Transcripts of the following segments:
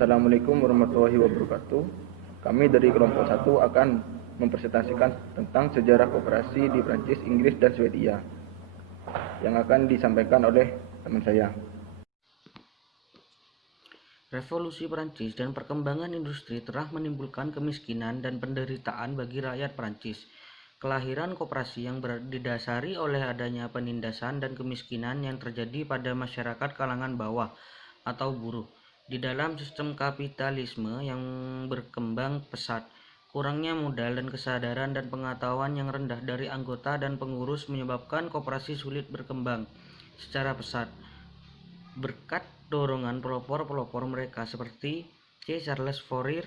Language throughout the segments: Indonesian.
Assalamualaikum warahmatullahi wabarakatuh. Kami dari kelompok 1 akan mempresentasikan tentang sejarah koperasi di Prancis, Inggris, dan Swedia yang akan disampaikan oleh teman saya. Revolusi Prancis dan perkembangan industri telah menimbulkan kemiskinan dan penderitaan bagi rakyat Prancis. Kelahiran koperasi yang didasari oleh adanya penindasan dan kemiskinan yang terjadi pada masyarakat kalangan bawah atau buruh. Di dalam sistem kapitalisme yang berkembang pesat, kurangnya modal dan kesadaran dan pengetahuan yang rendah dari anggota dan pengurus menyebabkan koperasi sulit berkembang secara pesat. Berkat dorongan pelopor-pelopor mereka seperti C. Charles Fourier,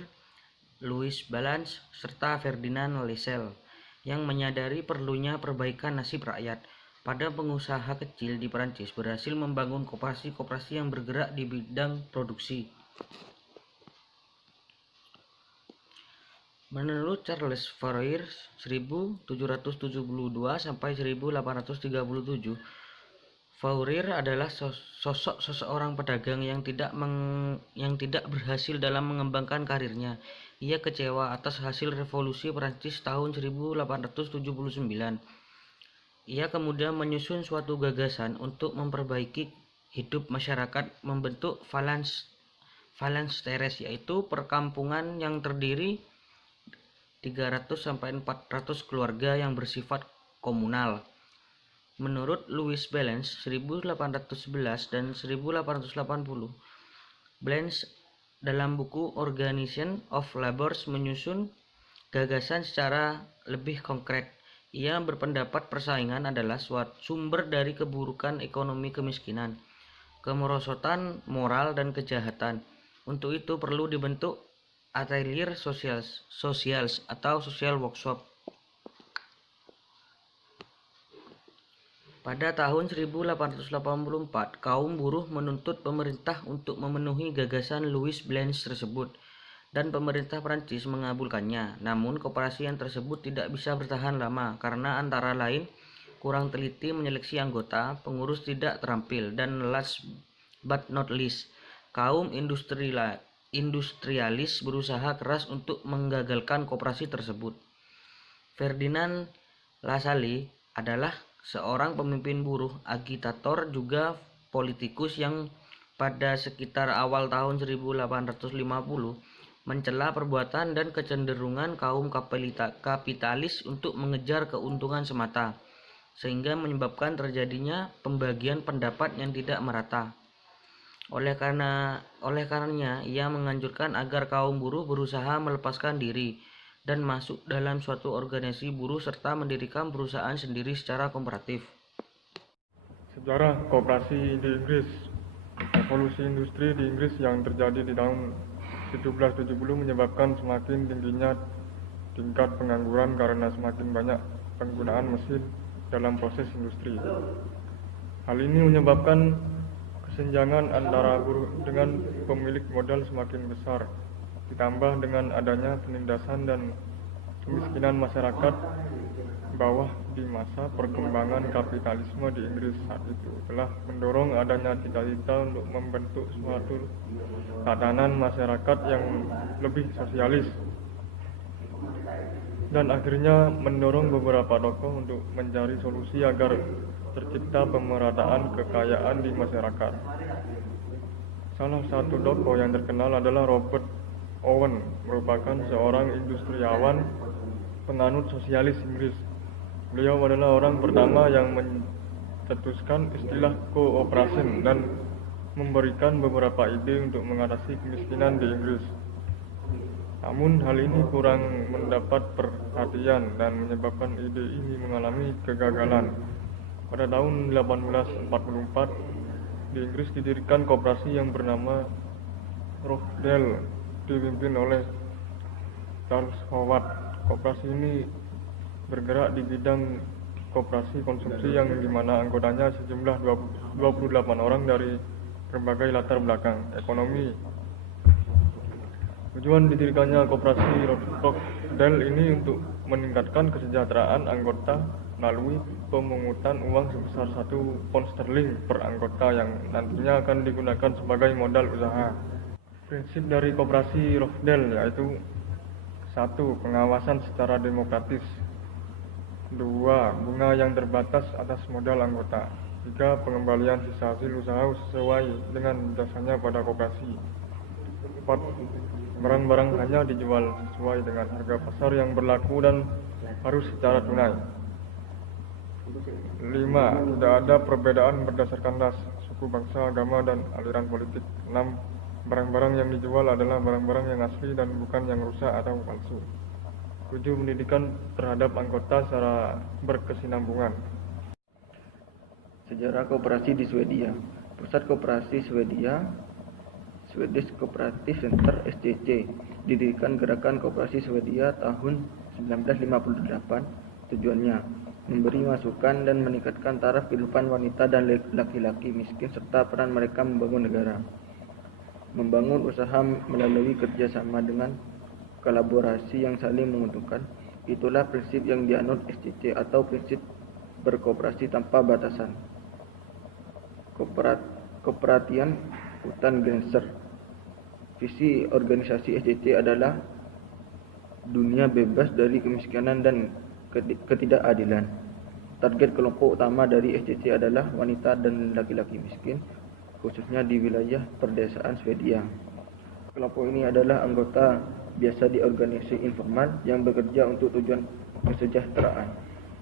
Louis Balance, serta Ferdinand Lassalle yang menyadari perlunya perbaikan nasib rakyat, pada pengusaha kecil di Prancis berhasil membangun koperasi-koperasi yang bergerak di bidang produksi. Menurut Charles Fourier 1772 sampai 1837, Fourier adalah sosok seseorang pedagang yang tidak berhasil dalam mengembangkan karirnya. Ia kecewa atas hasil revolusi Prancis tahun 1879. Ia kemudian menyusun suatu gagasan untuk memperbaiki hidup masyarakat, membentuk Phalanx Terres, yaitu perkampungan yang terdiri 300 sampai 400 keluarga yang bersifat komunal. Menurut Louis Balance 1811 dan 1880, Balance dalam buku Organization of Labor menyusun gagasan secara lebih konkret. Ia berpendapat persaingan adalah suatu sumber dari keburukan ekonomi, kemiskinan, kemerosotan moral, dan kejahatan. Untuk itu perlu dibentuk atelier sosial atau social workshop. Pada tahun 1884, kaum buruh menuntut pemerintah untuk memenuhi gagasan Louis Balance tersebut, dan pemerintah Prancis mengabulkannya. Namun koperasi yang tersebut tidak bisa bertahan lama karena antara lain kurang teliti menyeleksi anggota, pengurus tidak terampil, dan last but not least, kaum industrialis berusaha keras untuk menggagalkan koperasi tersebut. Ferdinand Lassalle adalah seorang pemimpin buruh, agitator, juga politikus yang pada sekitar awal tahun 1850 mencela perbuatan dan kecenderungan kaum kapitalis untuk mengejar keuntungan semata, sehingga menyebabkan terjadinya pembagian pendapat yang tidak merata. Oleh karenanya, ia menganjurkan agar kaum buruh berusaha melepaskan diri dan masuk dalam suatu organisasi buruh serta mendirikan perusahaan sendiri secara kooperatif. Sejarah koperasi di Inggris. Revolusi industri di Inggris yang terjadi di tahun 1770 menyebabkan semakin tingginya tingkat pengangguran karena semakin banyak penggunaan mesin dalam proses industri. Hal ini menyebabkan kesenjangan antara buruh dengan pemilik modal semakin besar, ditambah dengan adanya penindasan dan kemiskinan masyarakat bawah di masa perkembangan kapitalisme di Inggris saat itu telah mendorong adanya cita-cita untuk membentuk suatu tatanan masyarakat yang lebih sosialis, dan akhirnya mendorong beberapa tokoh untuk mencari solusi agar tercipta pemerataan kekayaan di masyarakat. Salah satu tokoh yang terkenal adalah Robert Owen, merupakan seorang industriawan penganut sosialis Inggris. Beliau adalah orang pertama yang mencetuskan istilah cooperation dan memberikan beberapa ide untuk mengatasi kemiskinan di Inggris. Namun hal ini kurang mendapat perhatian dan menyebabkan ide ini mengalami kegagalan. Pada tahun 1844, di Inggris didirikan koperasi yang bernama Rochdale, dipimpin oleh Charles Howard. Koperasi ini bergerak di bidang koperasi konsumsi yang dimana anggotanya sejumlah 28 orang dari berbagai latar belakang ekonomi. Tujuan didirikannya koperasi Rochdale ini untuk meningkatkan kesejahteraan anggota melalui pemungutan uang sebesar 1 pound sterling per anggota yang nantinya akan digunakan sebagai modal usaha. Prinsip dari koperasi Rochdale yaitu 1. Pengawasan secara demokratis. 2. Bunga yang terbatas atas modal anggota. 3. Pengembalian sisa hasil usaha sesuai dengan jasanya pada koperasi. 4. Barang-barang hanya dijual sesuai dengan harga pasar yang berlaku dan harus secara tunai. 5. Tidak ada perbedaan berdasarkan ras, suku, bangsa, agama, dan aliran politik. 6. Barang-barang yang dijual adalah barang-barang yang asli dan bukan yang rusak atau palsu. 7. Pendidikan terhadap anggota secara berkesinambungan. Sejarah koperasi di Swedia. Pusat Koperasi Swedia, Swedish Cooperative Center (SCC), didirikan Gerakan Koperasi Swedia tahun 1958. Tujuannya memberi masukan dan meningkatkan taraf kehidupan wanita dan laki-laki miskin serta peran mereka membangun negara. Membangun usaha melalui kerjasama dengan kolaborasi yang saling menguntungkan. Itulah prinsip yang dianut SCC atau prinsip berkooperasi tanpa batasan. Koperatian Hutan Grenzer. Visi organisasi SCC adalah dunia bebas dari kemiskinan dan ketidakadilan. Target kelompok utama dari SCC adalah wanita dan laki-laki miskin, khususnya di wilayah perdesaan Swedia. Kelompok ini adalah anggota biasa di organisasi informal yang bekerja untuk tujuan kesejahteraan.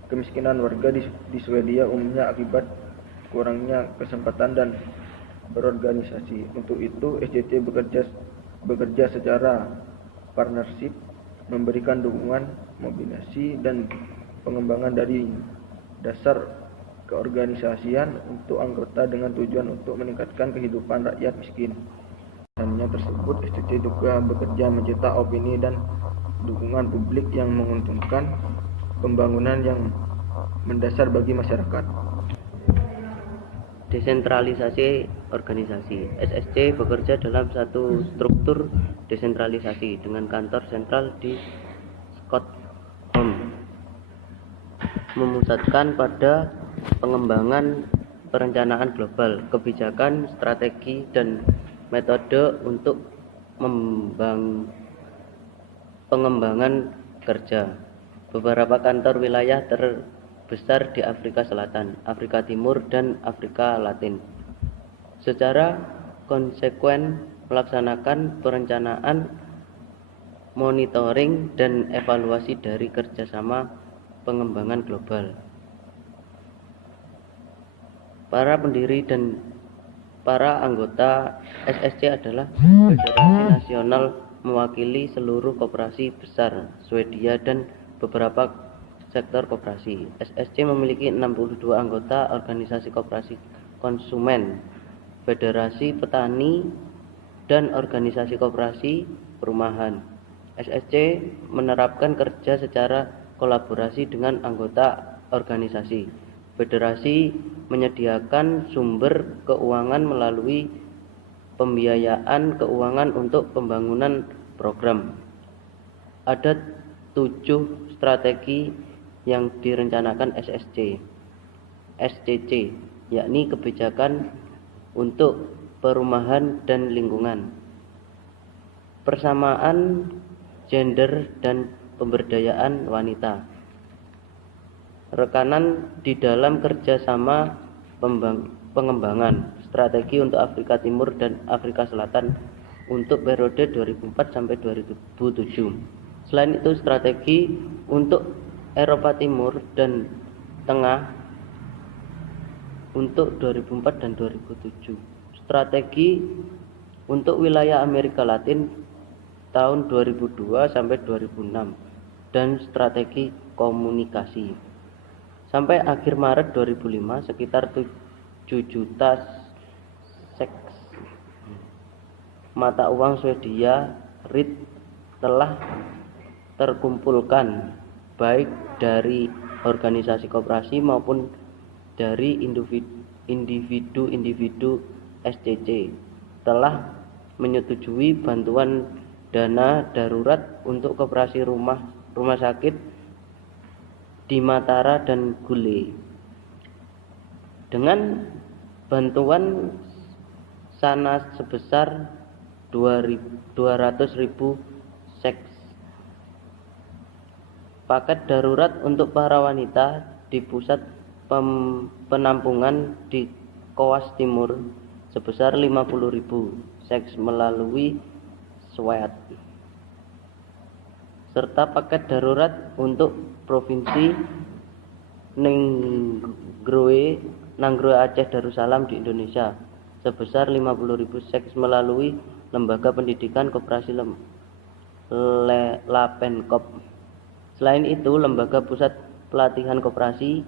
Kemiskinan warga di Swedia umumnya akibat kurangnya kesempatan dan berorganisasi. Untuk itu, SCC bekerja secara partnership, memberikan dukungan, mobilisasi, dan pengembangan dari dasar keorganisasian untuk anggota dengan tujuan untuk meningkatkan kehidupan rakyat miskin. Dalamnya tersebut, SCC juga bekerja mencetak opini dan dukungan publik yang menguntungkan pembangunan yang mendasar bagi masyarakat. Desentralisasi organisasi. SSC bekerja dalam satu struktur desentralisasi dengan kantor sentral di Stockholm, memusatkan pada pengembangan perencanaan global, kebijakan, strategi, dan metode untuk pengembangan kerja. Beberapa kantor wilayah terbesar di Afrika Selatan, Afrika Timur, dan Afrika Latin. Secara konsekuen melaksanakan perencanaan, monitoring, dan evaluasi dari kerjasama pengembangan global. Para pendiri dan para anggota SSC adalah Federasi Nasional mewakili seluruh koperasi besar Swedia dan beberapa sektor koperasi. SSC memiliki 62 anggota organisasi koperasi konsumen, federasi petani, dan organisasi koperasi perumahan. SSC menerapkan kerja secara kolaborasi dengan anggota organisasi. Federasi menyediakan sumber keuangan melalui pembiayaan keuangan untuk pembangunan program. Ada 7 strategi yang direncanakan SCC, yakni kebijakan untuk perumahan dan lingkungan, persamaan gender dan pemberdayaan wanita, rekanan di dalam kerjasama pengembangan, strategi untuk Afrika Timur dan Afrika Selatan untuk periode 2004 sampai 2007. Selain itu, strategi untuk Eropa Timur dan Tengah untuk 2004 dan 2007. Strategi untuk wilayah Amerika Latin tahun 2002 sampai 2006 dan strategi komunikasi. Sampai akhir Maret 2005, sekitar 7 juta seks mata uang Swedia RIT telah terkumpulkan, baik dari organisasi koperasi maupun dari individu-individu. SCC telah menyetujui bantuan dana darurat untuk koperasi rumah sakit di Matara dan Gule. Dengan bantuan sana sebesar 200.000 seks. Paket darurat untuk para wanita di pusat penampungan di Kowas Timur sebesar 50.000 seks melalui SWAT, serta paket darurat untuk Provinsi Nanggroe Aceh Darussalam di Indonesia sebesar 50.000 seks melalui Lembaga Pendidikan Koperasi Lapenkop. Selain itu, Lembaga Pusat Pelatihan Koperasi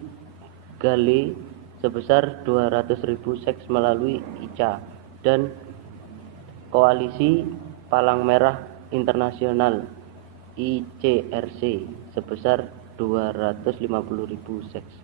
Gale sebesar 200.000 seks melalui ICA dan Koalisi Palang Merah Internasional ICRC sebesar 250.000 seks.